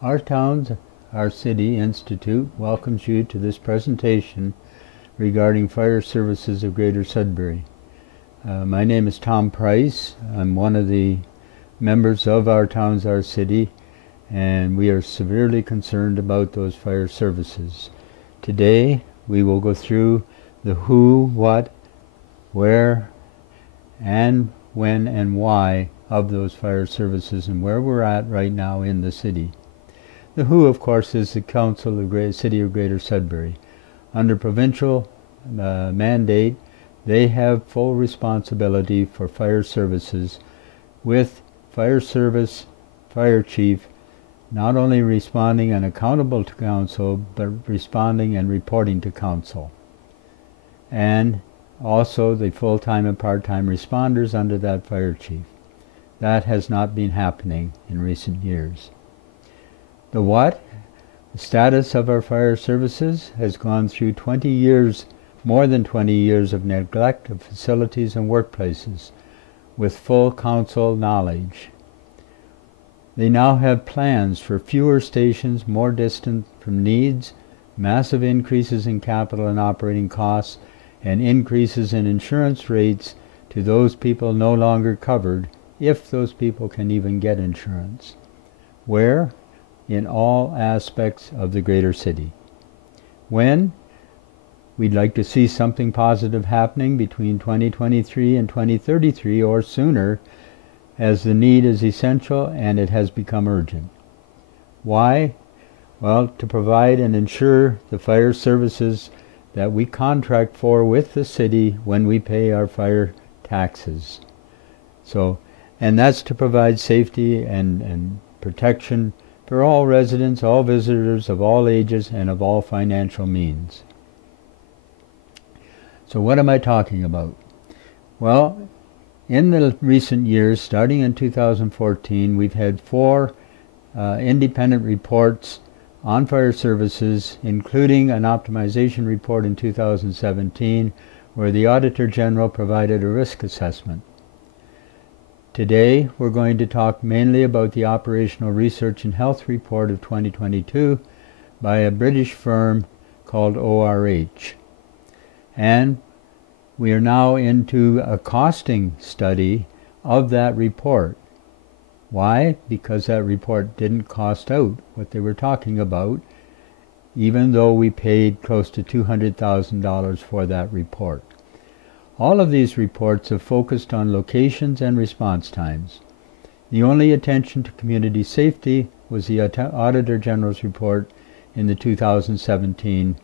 Our Towns, Our City Institute welcomes you to this presentation regarding Fire Services of Greater Sudbury. My name is Tom Price. I'm one of the members of Our Towns, Our City, and we are severely concerned about those fire services. Today we will go through the who, what, where, and when and why of those fire services and where we're at right now in the city. The who, of course, is the Council of the City of Greater Sudbury. Under provincial mandate, they have full responsibility for fire services, with fire service, fire chief, not only responding and accountable to council, but responding and reporting to council. And also the full-time and part-time responders under that fire chief. That has not been happening in recent years. The what? The status of our fire services has gone through 20 years, more than 20 years of neglect of facilities and workplaces, with full council knowledge. They now have plans for fewer stations more distant from needs, massive increases in capital and operating costs, and increases in insurance rates to those people no longer covered, if those people can even get insurance. Where? In all aspects of the greater city. When? We'd like to see something positive happening between 2023 and 2033 or sooner, as the need is essential and it has become urgent. Why? Well, to provide and ensure the fire services that we contract for with the city when we pay our fire taxes. And that's to provide safety and protection for all residents, all visitors of all ages and of all financial means. So what am I talking about? Well, in the recent years, starting in 2014, we've had 4 independent reports on fire services, including an optimization report in 2017, where the Auditor General provided a risk assessment. Today, we're going to talk mainly about the Operational Research and Health Report of 2022 by a British firm called ORH. And we are now into a costing study of that report. Why? Because that report didn't cost out what they were talking about, even though we paid close to $200,000 for that report. All of these reports have focused on locations and response times. The only attention to community safety was the Auditor General's report in the 2017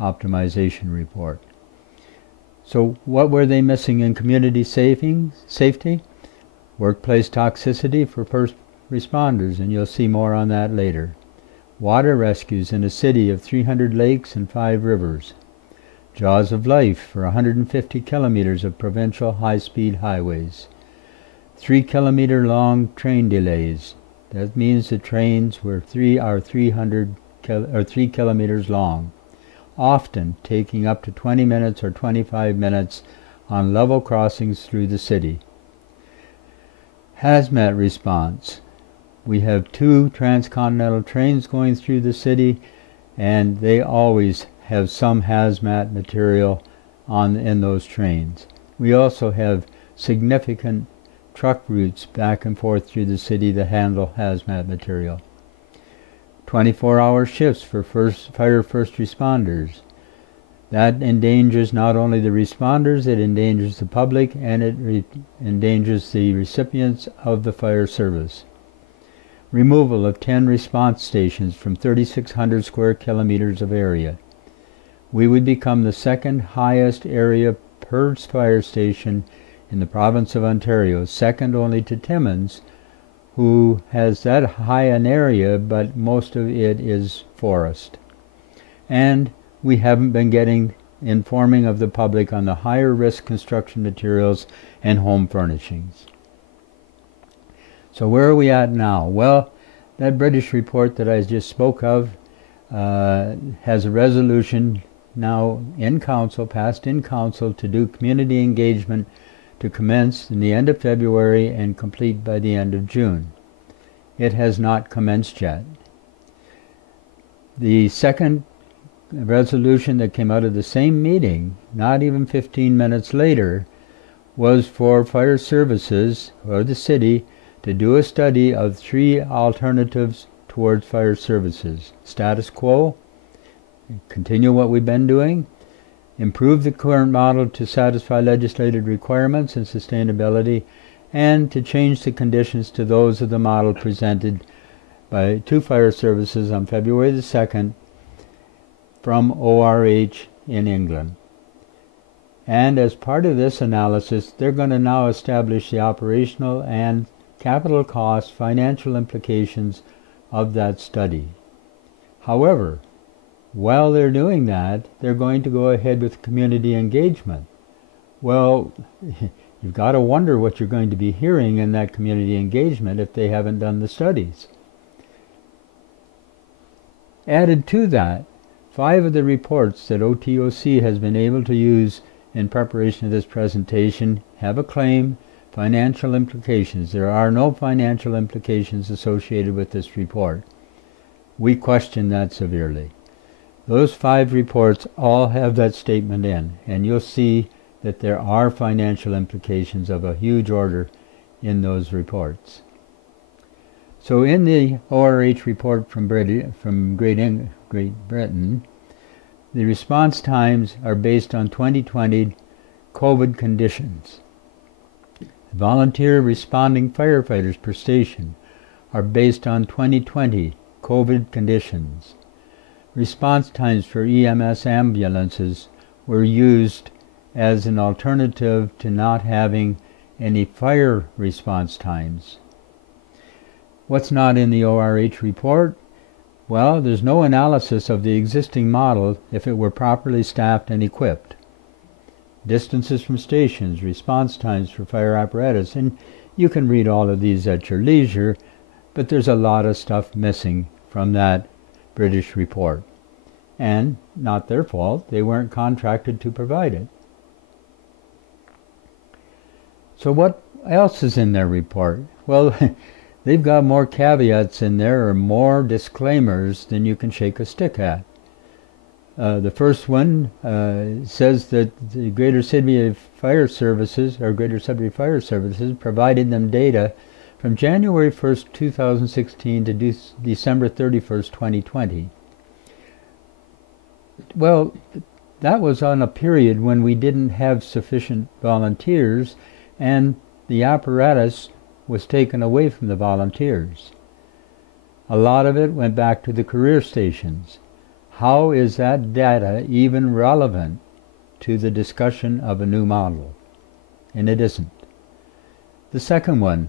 optimization report. So what were they missing in community safety? Workplace toxicity for first responders, and you'll see more on that later. Water rescues in a city of 300 lakes and 5 rivers. Jaws of life for 150 kilometers of provincial high-speed highways. 3-kilometer-long train delays. That means the trains are 3 kilometers long, often taking up to 20 minutes or 25 minutes on level crossings through the city. Hazmat response. We have 2 transcontinental trains going through the city, and they always have some hazmat material in those trains. We also have significant truck routes back and forth through the city that handle hazmat material. 24-hour shifts for fire first responders. That endangers not only the responders, it endangers the public, and it endangers the recipients of the fire service. Removal of 10 response stations from 3,600 square kilometers of area. We would become the second highest area per fire station in the province of Ontario, second only to Timmins, who has that high an area, but most of it is forest. And we haven't been informing of the public on the higher risk construction materials and home furnishings. So where are we at now? Well, that British report that I just spoke of has a resolution now in council, passed in council, to do community engagement to commence in the end of February and complete by the end of June. It has not commenced yet. The second resolution that came out of the same meeting, not even 15 minutes later, was for fire services, or the city, to do a study of 3 alternatives towards fire services. Status quo, continue what we've been doing, improve the current model to satisfy legislated requirements and sustainability, and to change the conditions to those of the model presented by 2 fire services on February the 2nd from ORH in England. And as part of this analysis, they're going to now establish the operational and capital cost financial implications of that study. However, while they're doing that, they're going to go ahead with community engagement. Well, you've got to wonder what you're going to be hearing in that community engagement if they haven't done the studies. Added to that, 5 of the reports that OTOCI has been able to use in preparation of this presentation have a claim, financial implications. There are no financial implications associated with this report. We question that severely. Those 5 reports all have that statement in, and you'll see that there are financial implications of a huge order in those reports. So in the ORH report from Great Britain, the response times are based on 2020 COVID conditions. Volunteer responding firefighters per station are based on 2020 COVID conditions. Response times for EMS ambulances were used as an alternative to not having any fire response times. What's not in the ORH report? Well, there's no analysis of the existing model if it were properly staffed and equipped. Distances from stations, response times for fire apparatus, and you can read all of these at your leisure, but there's a lot of stuff missing from that British report. And not their fault, they weren't contracted to provide it. So what else is in their report? Well, they've got more caveats in there, or more disclaimers, than you can shake a stick at. The first one says that the Greater Sydney Fire Services, or Greater Sudbury Fire Services, provided them data from January 1st, 2016 to December 31st, 2020. Well, that was on a period when we didn't have sufficient volunteers, and the apparatus was taken away from the volunteers. A lot of it went back to the career stations. How is that data even relevant to the discussion of a new model? And it isn't. The second one,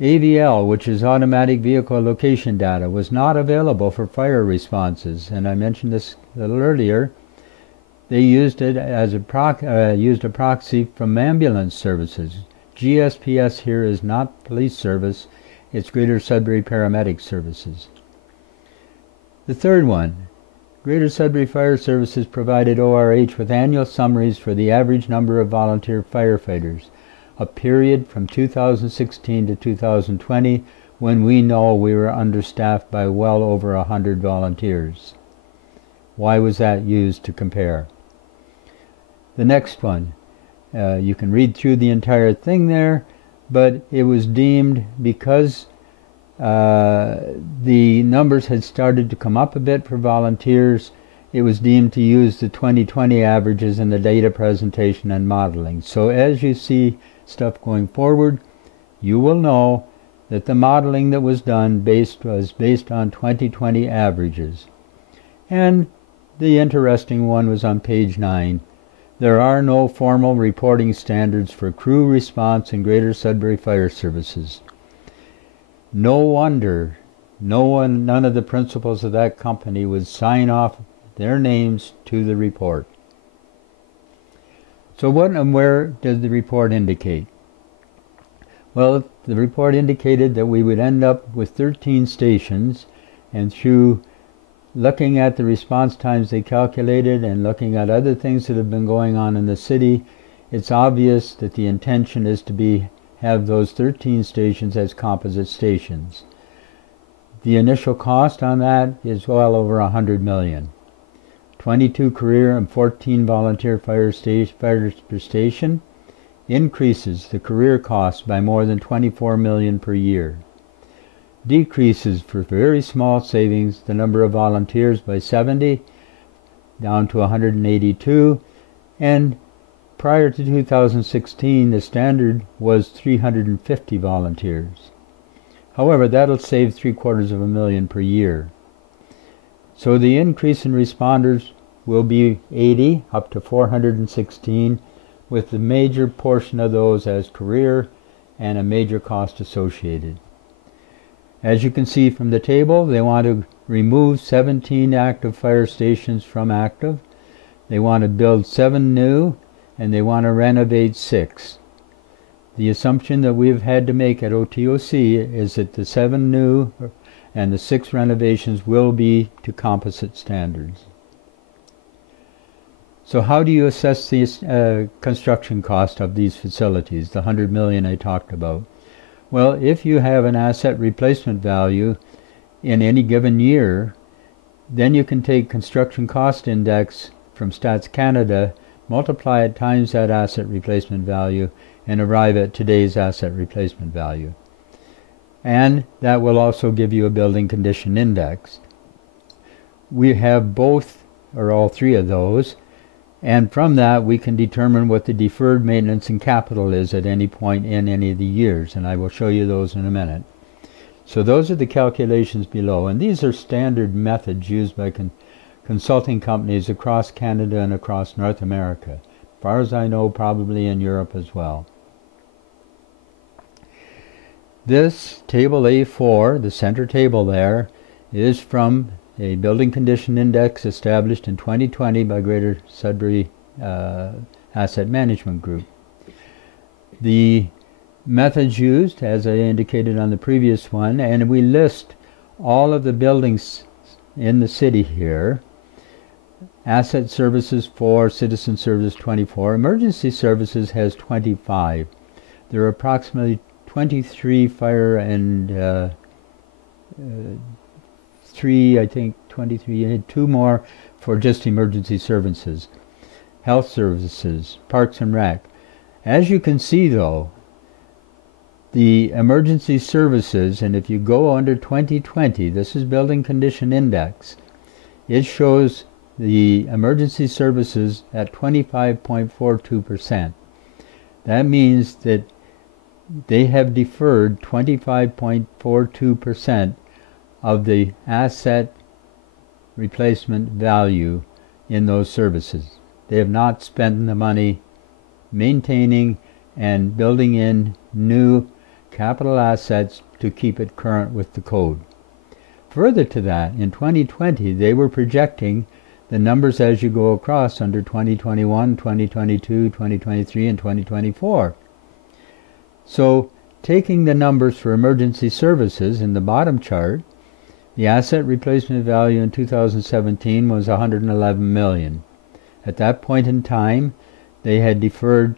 AVL, which is automatic vehicle location data, was not available for fire responses, and I mentioned this a little earlier. They used it as a proxy from ambulance services. GSPS here is not police service, it's Greater Sudbury Paramedic Services. The third one, Greater Sudbury Fire Services provided ORH with annual summaries for the average number of volunteer firefighters, a period from 2016 to 2020 when we know we were understaffed by well over 100 volunteers. Why was that used to compare? The next one, you can read through the entire thing there, but it was deemed, because the numbers had started to come up a bit for volunteers, it was deemed to use the 2020 averages in the data presentation and modeling. So as you see stuff going forward, you will know that the modeling that was done was based on 2020 averages. And the interesting one was on page 9. There are no formal reporting standards for crew response in Greater Sudbury Fire Services. No wonder none of the principals of that company would sign off their names to the report. So what and where does the report indicate? Well, the report indicated that we would end up with 13 stations, and through looking at the response times they calculated and looking at other things that have been going on in the city, it's obvious that the intention is to have those 13 stations as composite stations. The initial cost on that is well over $100 million. 22 career and 14 volunteer fires per station increases the career cost by more than $24 million per year. Decreases for very small savings the number of volunteers by 70 down to 182, and prior to 2016 the standard was 350 volunteers. However, that'll save $750,000 per year. So the increase in responders will be 80 up to 416, with the major portion of those as career and a major cost associated. As you can see from the table, they want to remove 17 active fire stations from active. They want to build 7 new, and they want to renovate 6. The assumption that we've had to make at OTOCI is that the 7 new and the 6 renovations will be to composite standards. So how do you assess the construction cost of these facilities, the $100 million I talked about? Well, if you have an asset replacement value in any given year, then you can take construction cost index from Stats Canada, multiply it times that asset replacement value, and arrive at today's asset replacement value. And that will also give you a building condition index. We have both or all 3 of those, and from that we can determine what the deferred maintenance and capital is at any point in any of the years, and I will show you those in a minute. So those are the calculations below, and these are standard methods used by consulting companies across Canada and across North America. As far as I know, probably in Europe as well. This table A4, the center table there, is from a building condition index established in 2020 by Greater Sudbury Asset Management Group. The methods used, as I indicated on the previous one, and we list all of the buildings in the city here. Asset services 4, citizen services 24, emergency services has 25. There are approximately 23 fire and 2 more for just emergency services. Health services, parks and rec. As you can see though, the emergency services, and if you go under 2020, this is building condition index, it shows the emergency services at 25.42%. That means that they have deferred 25.42% of the asset replacement value in those services. They have not spent the money maintaining and building in new capital assets to keep it current with the code. Further to that, in 2020 they were projecting the numbers as you go across under 2021, 2022, 2023, and 2024. So, taking the numbers for emergency services in the bottom chart, the asset replacement value in 2017 was $111 million. At that point in time, they had deferred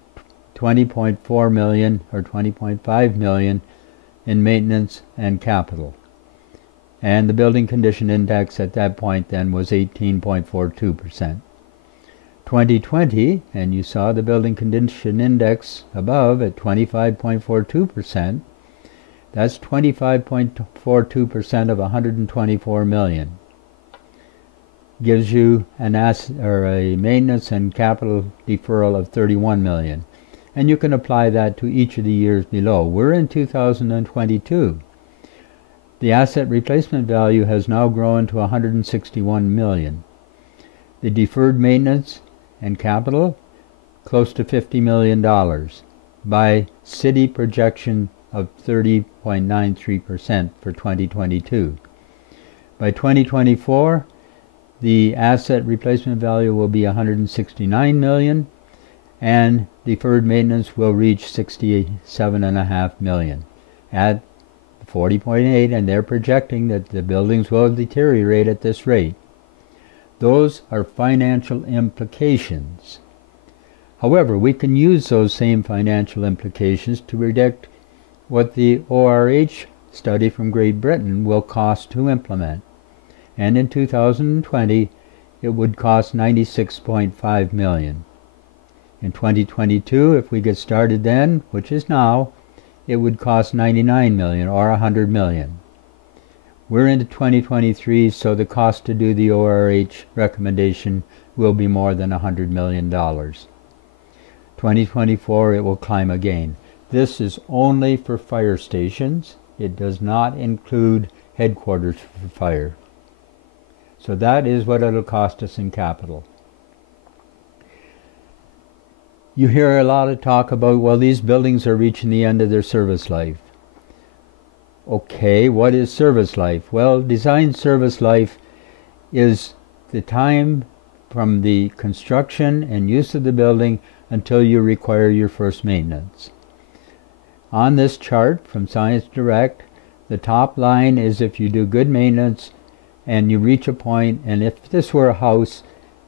$20.4 million or $20.5 million in maintenance and capital. And the building condition index at that point then was 18.42%. 2020, and you saw the building condition index above at 25.42%. That's 25.42% of $124 million. Gives you an asset or a maintenance and capital deferral of $31 million. And you can apply that to each of the years below. We're in 2022. The asset replacement value has now grown to $161 million. The deferred maintenance and capital, close to $50 million by city projection of 30.93% for 2022. By 2024, the asset replacement value will be $169 million, and deferred maintenance will reach $67.5 million at 40.8, and they're projecting that the buildings will deteriorate at this rate. Those are financial implications. However, we can use those same financial implications to predict what the ORH study from Great Britain will cost to implement. And in 2020, it would cost $96.5 million. In 2022, if we get started then, which is now, it would cost $99 million or $100 million. We're into 2023, so the cost to do the ORH recommendation will be more than $100 million. 2024, it will climb again. This is only for fire stations. It does not include headquarters for fire. So that is what it'll cost us in capital. You hear a lot of talk about, well, these buildings are reaching the end of their service life. Okay, what is service life? Well, design service life is the time from the construction and use of the building until you require your first maintenance. On this chart from Science Direct, the top line is if you do good maintenance and you reach a point, and if this were a house,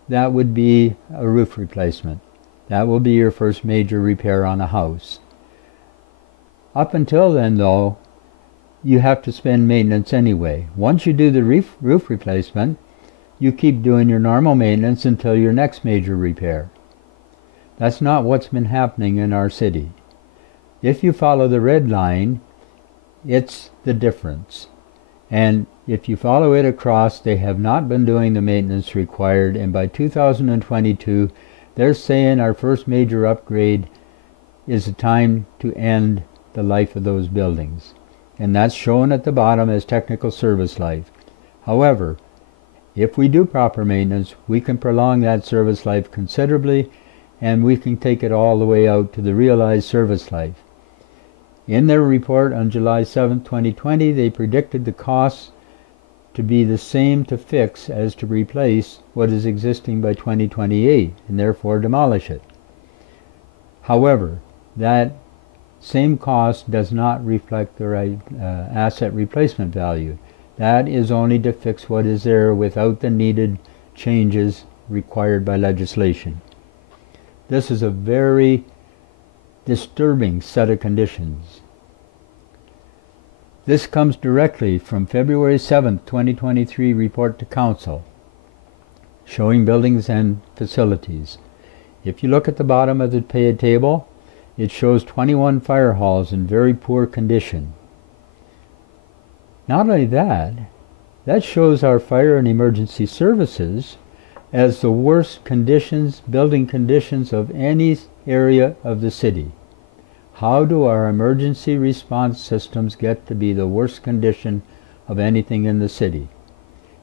that would be a roof replacement. That will be your first major repair on a house. Up until then, though, you have to spend maintenance anyway. Once you do the roof replacement, you keep doing your normal maintenance until your next major repair. That's not what's been happening in our city. If you follow the red line, it's the difference. And if you follow it across, they have not been doing the maintenance required, and by 2022, they're saying our first major upgrade is the time to end the life of those buildings. And that's shown at the bottom as technical service life. However, if we do proper maintenance, we can prolong that service life considerably, and we can take it all the way out to the realized service life. In their report on July 7, 2020, they predicted the costs to be the same to fix as to replace what is existing by 2028, and therefore demolish it. However, that same cost does not reflect the right asset replacement value. That is only to fix what is there without the needed changes required by legislation. This is a very disturbing set of conditions. This comes directly from February 7, 2023 report to Council, showing buildings and facilities. If you look at the bottom of the table, it shows 21 fire halls in very poor condition. Not only that, that shows our fire and emergency services as the worst conditions, building conditions of any area of the city. How do our emergency response systems get to be the worst condition of anything in the city?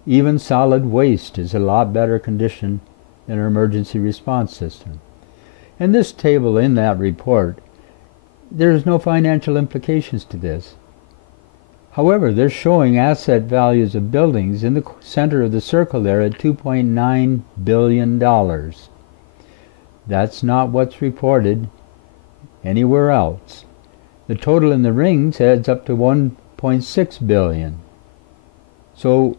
Even solid waste is a lot better condition than our emergency response system. And this table in that report, there's no financial implications to this. However, they're showing asset values of buildings in the center of the circle there at $2.9 billion. That's not what's reported anywhere else. The total in the rings adds up to $1.6 billion. So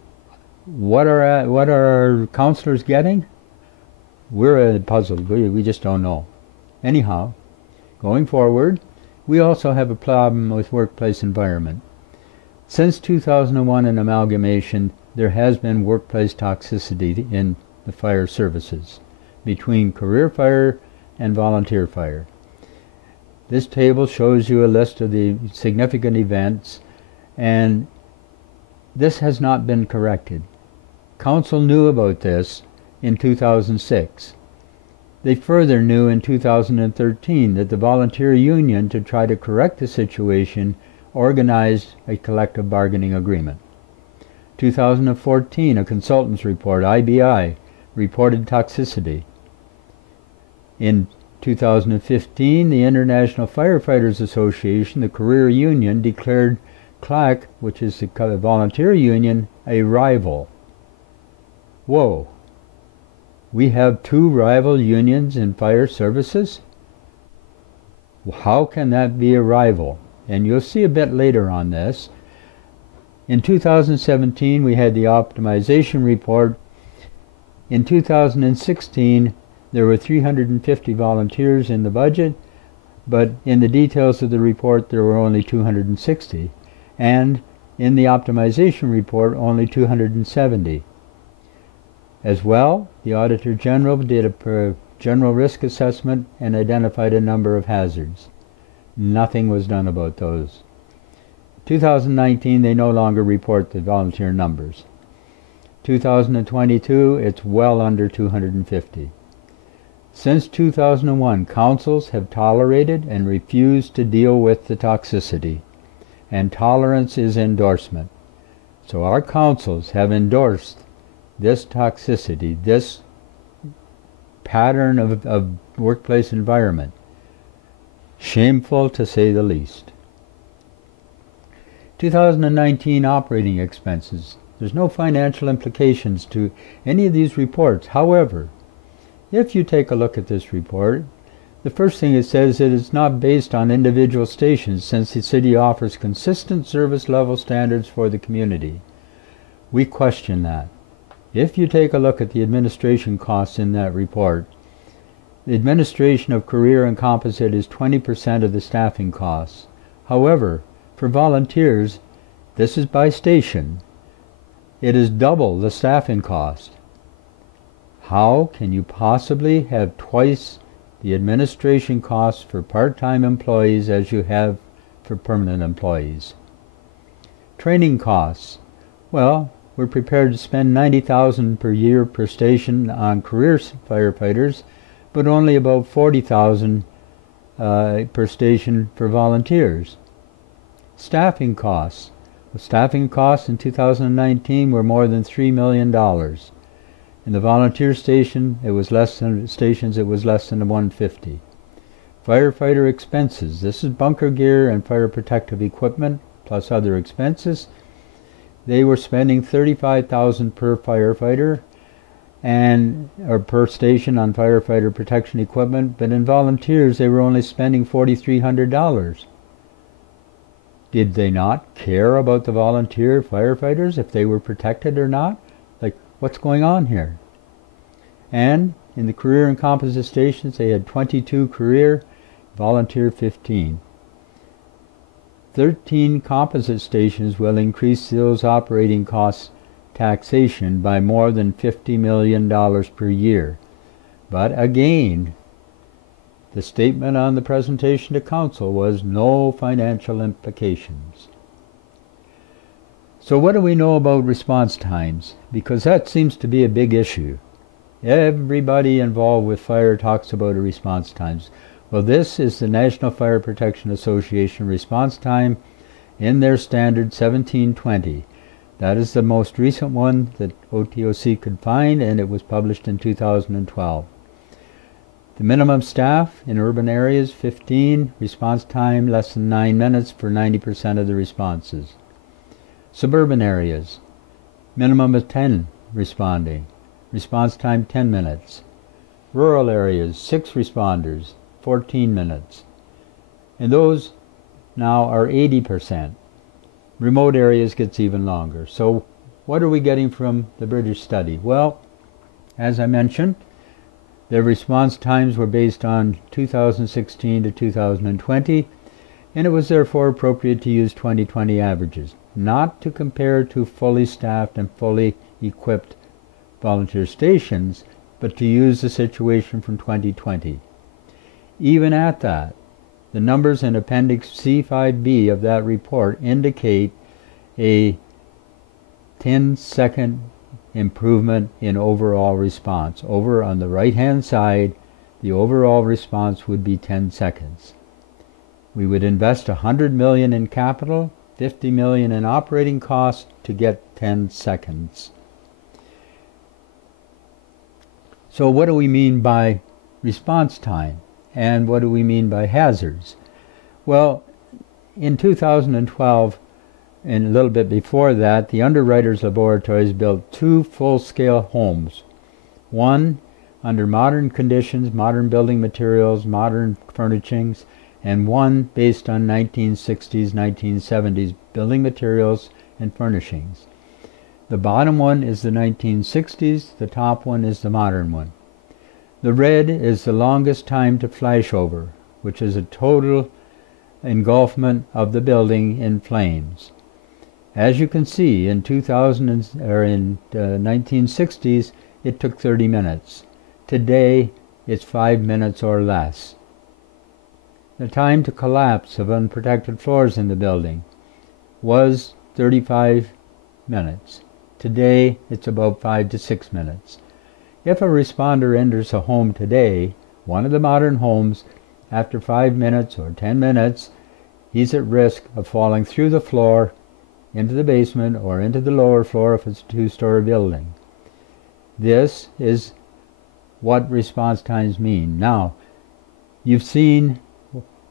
what are our councillors getting? We're puzzled. We just don't know. Anyhow, going forward, we also have a problem with workplace environment. Since 2001 and amalgamation, there has been workplace toxicity in the fire services between career fire and volunteer fire. This table shows you a list of the significant events, and this has not been corrected. Council knew about this in 2006. They further knew in 2013 that the volunteer union, to try to correct the situation, organized a collective bargaining agreement. 2014, a consultant's report, IBI, reported toxicity. In 2015, the International Firefighters Association, the career union, declared CLAC, which is the volunteer union, a rival. Whoa! We have two rival unions in fire services? How can that be a rival? And you'll see a bit later on this. In 2017, we had the optimization report. In 2016, there were 350 volunteers in the budget, but in the details of the report, there were only 260. and in the optimization report only 270. As well, the Auditor General did a general risk assessment and identified a number of hazards. Nothing was done about those. 2019, they no longer report the volunteer numbers. 2022, it's well under 250. Since 2001, councils have tolerated and refused to deal with the toxicity, and tolerance is endorsement. So our councils have endorsed this toxicity, this pattern of workplace environment. Shameful to say the least. 2019 operating expenses. There's no financial implications to any of these reports. However, if you take a look at this report, the first thing it says is it's not based on individual stations, since the city offers consistent service level standards for the community. We question that. If you take a look at the administration costs in that report, the administration of career and composite is 20% of the staffing costs. However, for volunteers, this is by station, it is double the staffing cost. How can you possibly have twice the administration costs for part-time employees as you have for permanent employees? Training costs. Well, we're prepared to spend $90,000 per year per station on career firefighters, but only about $40,000 per station for volunteers. Staffing costs. The staffing costs in 2019 were more than $3 million. In the volunteer station, it was less than $150. Firefighter expenses. This is bunker gear and fire protective equipment plus other expenses. They were spending $35,000 per firefighter or per station on firefighter protection equipment, but in volunteers they were only spending $4,300. Did they not care about the volunteer firefighters, if they were protected or not? Like, what's going on here? And in the career and composite stations, they had 22 career, volunteer 15. 13 composite stations will increase those operating costs taxation by more than $50 million per year. But again, the statement on the presentation to council was no financial implications. So what do we know about response times? Because that seems to be a big issue. Everybody involved with fire talks about response times. Well, this is the National Fire Protection Association response time in their standard 1720. That is the most recent one that OTOCI could find, and it was published in 2012. The minimum staff in urban areas, 15. Response time, less than 9 minutes for 90% of the responses. Suburban areas, minimum of 10 responding. Response time, 10 minutes. Rural areas, 6 responders, 14 minutes. And those now are 80%. Remote areas gets even longer. So what are we getting from the British study? Well, as I mentioned, their response times were based on 2016 to 2020, and it was therefore appropriate to use 2020 averages, not to compare to fully staffed and fully equipped volunteer stations, but to use the situation from 2020. Even at that, the numbers in Appendix C5B of that report indicate a 10-second improvement in overall response. Over on the right-hand side, the overall response would be 10 seconds. We would invest $100 million in capital, $50 million in operating costs to get 10 seconds. So what do we mean by response time? And what do we mean by hazards? Well, in 2012, and a little bit before that, the Underwriters Laboratories built 2 full-scale homes. One under modern conditions, modern building materials, modern furnishings, and one based on 1960s, 1970s building materials and furnishings. The bottom one is the 1960s, the top one is the modern one. The red is the longest time to flashover, which is a total engulfment of the building in flames. As you can see, in 1960s, it took 30 minutes. Today, it's 5 minutes or less. The time to collapse of unprotected floors in the building was 35 minutes. Today, it's about 5 to 6 minutes. If a responder enters a home today, one of the modern homes, after 5 minutes or 10 minutes, he's at risk of falling through the floor into the basement or into the lower floor if it's a two-story building. This is what response times mean. Now, you've seen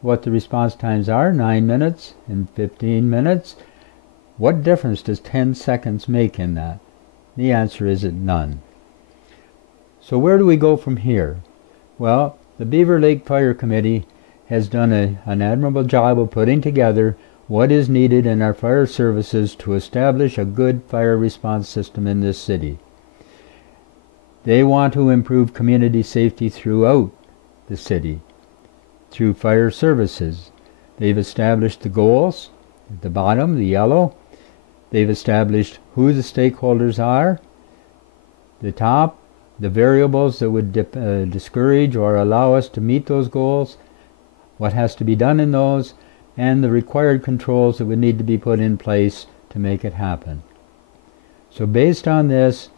what the response times are, 9 minutes and 15 minutes. What difference does 10 seconds make in that? The answer is none. So where do we go from here? Well, the Beaver Lake Fire Committee has done an admirable job of putting together what is needed in our fire services to establish a good fire response system in this city. They want to improve community safety throughout the city through fire services. They've established the goals at the bottom, the yellow. They've established who the stakeholders are. The top, the variables that would discourage or allow us to meet those goals, what has to be done in those, and the required controls that would need to be put in place to make it happen. So based on this,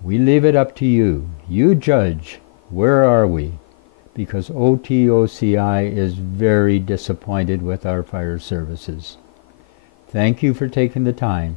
we leave it up to you. You judge, where are we? Because OTOCI is very disappointed with our fire services. Thank you for taking the time.